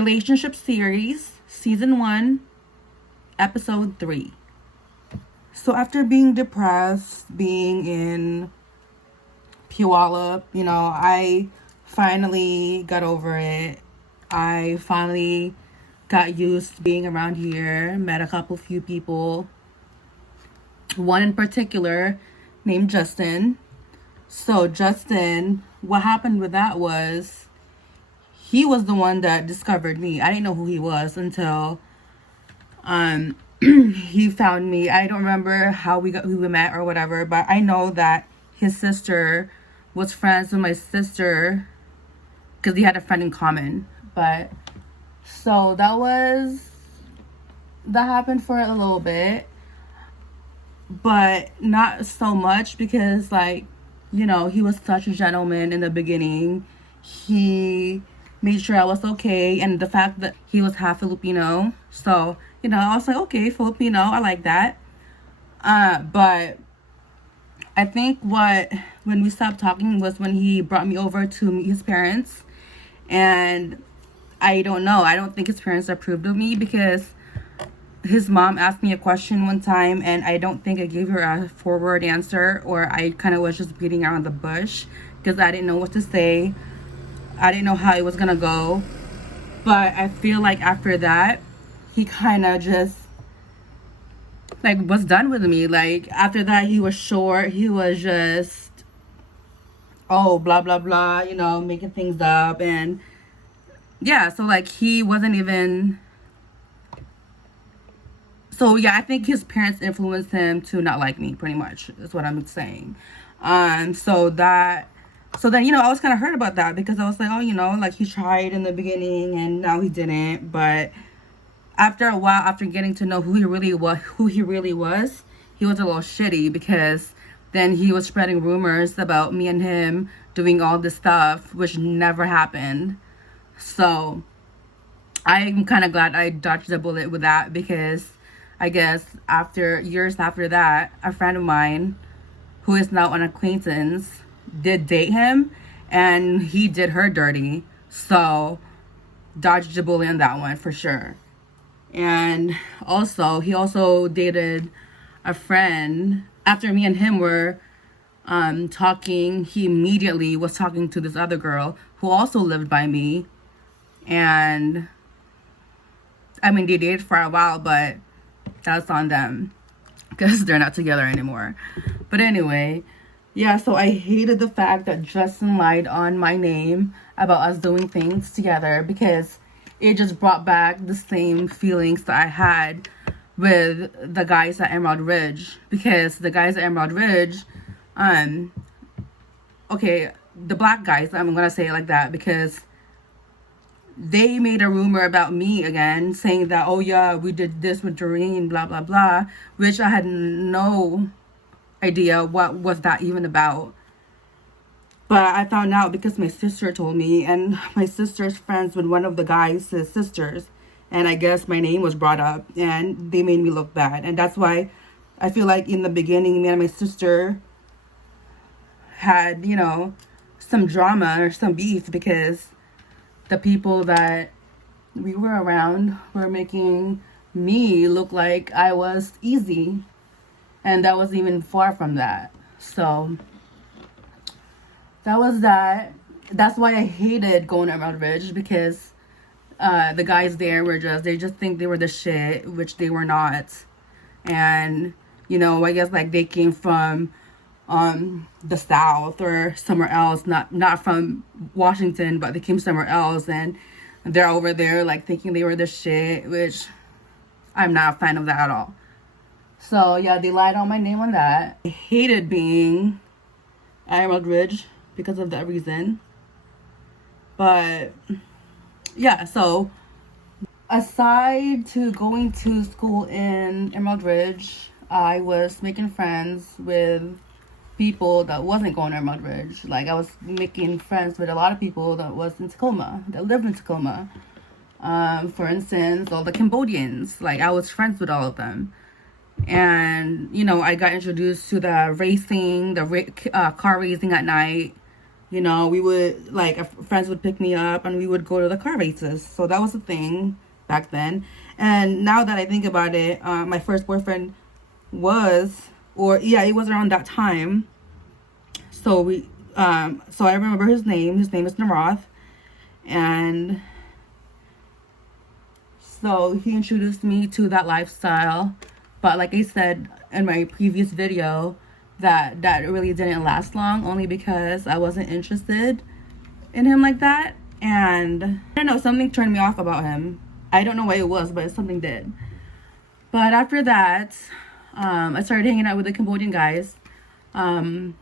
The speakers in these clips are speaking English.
relationship series, season 1, episode 3. So after being depressed, being in Puyallup, I finally got over it. I finally got used to being around here, met a few people. One in particular named Justin. So Justin, what happened with that was he was the one that discovered me. I didn't know who he was until he found me. I don't remember how we met or whatever, but I know that his sister was friends with my sister because he had a friend in common. But so that happened for a little bit, but not so much because he was such a gentleman in the beginning. He made sure I was okay, and the fact that he was half Filipino, so I was like, okay, Filipino, I like that. But I think when we stopped talking was when he brought me over to meet his parents, and I don't know, I don't think his parents approved of me because his mom asked me a question one time and I don't think I gave her a forward answer, or I kind of was just beating around the bush because I didn't know what to say. I didn't know how it was gonna go. But I feel like after that, he kind of just was done with me. After that, he was short. He was just, oh, blah blah blah, making things up. And yeah, so he wasn't even. So yeah, I think his parents influenced him to not like me, pretty much, is what I'm saying. So then, I was kind of hurt about that because I was like, oh, he tried in the beginning and now he didn't. But after a while, after getting to know who he really was, he was a little shitty because then he was spreading rumors about me and him doing all this stuff, which never happened. So I'm kind of glad I dodged the bullet with that because I guess years after that, a friend of mine who is now an acquaintance did date him and he did her dirty. So dodged the bullet on that one for sure. And also, he also dated a friend. After me and him were talking, he immediately was talking to this other girl who also lived by me. And I mean, they dated for a while, but that's on them because they're not together anymore. But anyway, yeah, so I hated the fact that Justin lied on my name about us doing things together because it just brought back the same feelings that I had with the guys at Emerald Ridge. Because the guys at Emerald Ridge, okay, the black guys, I'm gonna say it like that because they made a rumor about me again, saying that, oh yeah, we did this with Doreen, blah blah blah, which I had no idea what was that even about. But I found out because my sister told me, and my sister's friends with one of the guys' sisters, and I guess my name was brought up and they made me look bad. And that's why I feel like in the beginning, me and my sister had, some drama or some beef because the people that we were around were making me look like I was easy. And that was even far from that. So that was that. That's why I hated going to Emerald Ridge because the guys there they just think they were the shit, which they were not. And, I guess they came from the South or somewhere else, not from Washington, but they came somewhere else and they're over there thinking they were the shit, which I'm not a fan of that at all. So yeah, they lied on my name on that. I hated being at Emerald Ridge because of that reason. But yeah, so aside to going to school in Emerald Ridge, I was making friends with people that wasn't going to Emerald Ridge. I was making friends with a lot of people that was in Tacoma, that lived in Tacoma. For instance, all the Cambodians. I was friends with all of them. And, I got introduced to the racing, car racing at night. You know, we would, like, friends would pick me up and we would go to the car races. So that was a thing back then. And now that I think about it, my first boyfriend was, or yeah, it was around that time. So so I remember his name. His name is Narath. And so he introduced me to that lifestyle. But like I said in my previous video, that really didn't last long, only because I wasn't interested in him like that. And I don't know, something turned me off about him. I don't know what it was, but something did. But after that, I started hanging out with the Cambodian guys. And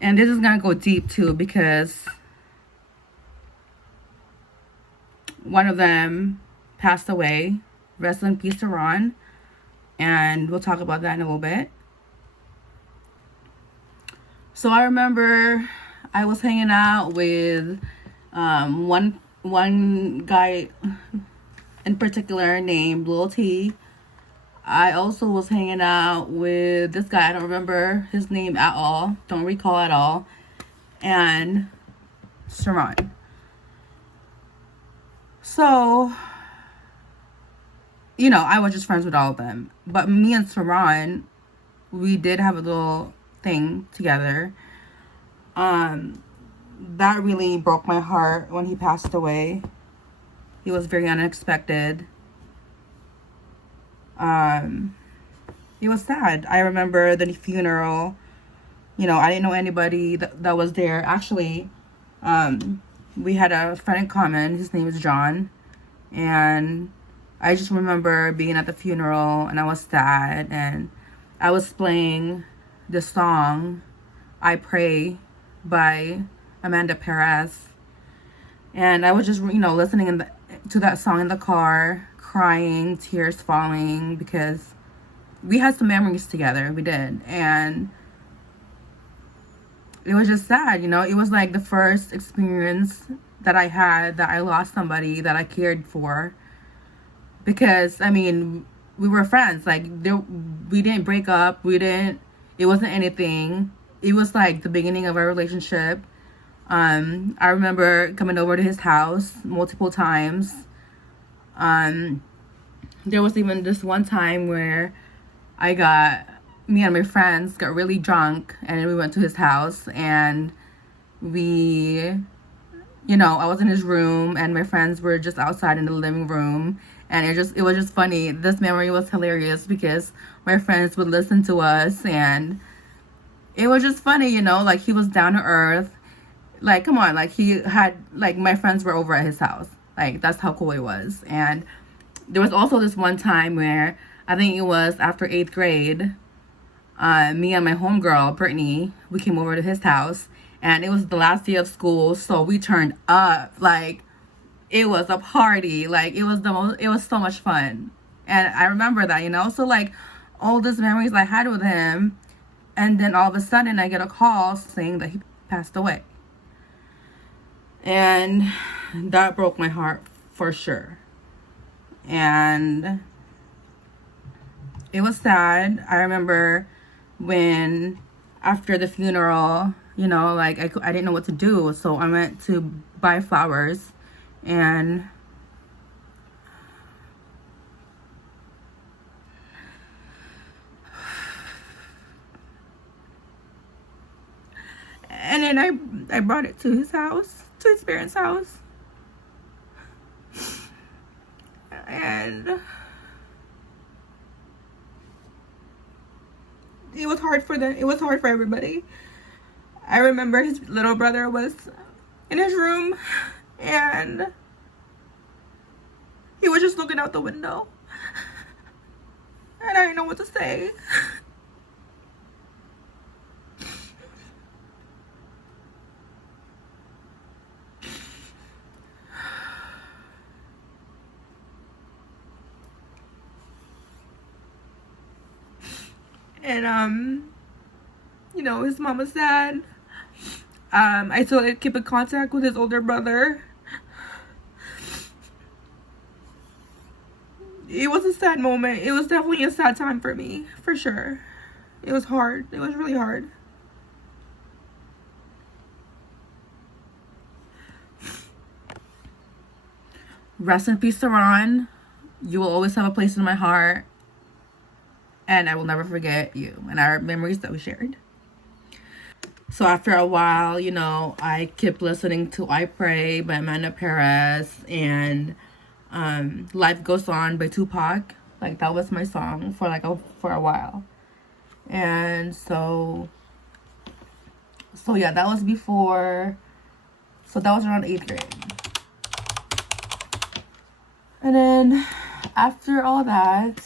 this is gonna go deep too, because one of them passed away. Rest in peace, Saron. And we'll talk about that in a little bit. So I remember I was hanging out with one guy in particular named Lil T. I also was hanging out with this guy. I don't remember his name at all. Don't recall at all. And Saron. So, you know, I was just friends with all of them. But me and Saron, we did have a little thing together. That really broke my heart when he passed away. He was very unexpected. It was sad. I remember the funeral. You know, I didn't know anybody that was there. Actually, we had a friend in common. His name is John. And I just remember being at the funeral and I was sad. And I was playing the song, I Pray by Amanda Perez. And I was just, you know, listening to that song in the car, crying, tears falling, because we had some memories together. We did. And it was just sad, you know. It was like the first experience that I had that I lost somebody that I cared for. Because, I mean, we were friends. Like, we didn't break up. It wasn't anything. It was like the beginning of our relationship. I remember coming over to his house multiple times. There was even this one time where me and my friends got really drunk and we went to his house and you know, I was in his room and my friends were just outside in the living room. And it was just funny. This memory was hilarious because my friends would listen to us and it was just funny, you know, like he was down to earth. Like, come on, like my friends were over at his house. Like, that's how cool it was. And there was also this one time where I think it was after 8th grade, me and my homegirl, Brittany, we came over to his house and it was the last day of school. So we turned up. Like, it was a party. Like, it was so much fun. And I remember that, you know. So, like, all these memories I had with him. And then all of a sudden I get a call saying that he passed away. And that broke my heart for sure. And it was sad. I remember when after the funeral, you know, like I didn't know what to do. So I went to buy flowers and then I brought it to his house, to his parents' house. And it was hard for them. It was hard for everybody. I remember his little brother was in his room and he was just looking out the window. And I didn't know what to say. And you know, his mom was sad. I still keep in contact with his older brother. It was a sad moment. It was definitely a sad time for me, for sure. It was hard. It was really hard. Rest in peace, Saron. You will always have a place in my heart, and I will never forget you and our memories that we shared. So after a while, you know, I kept listening to I Pray by Amanda Perez and Life Goes On by Tupac. Like, that was my song for for a while. And so yeah, that was before, so that was around 8th grade. And then after all that,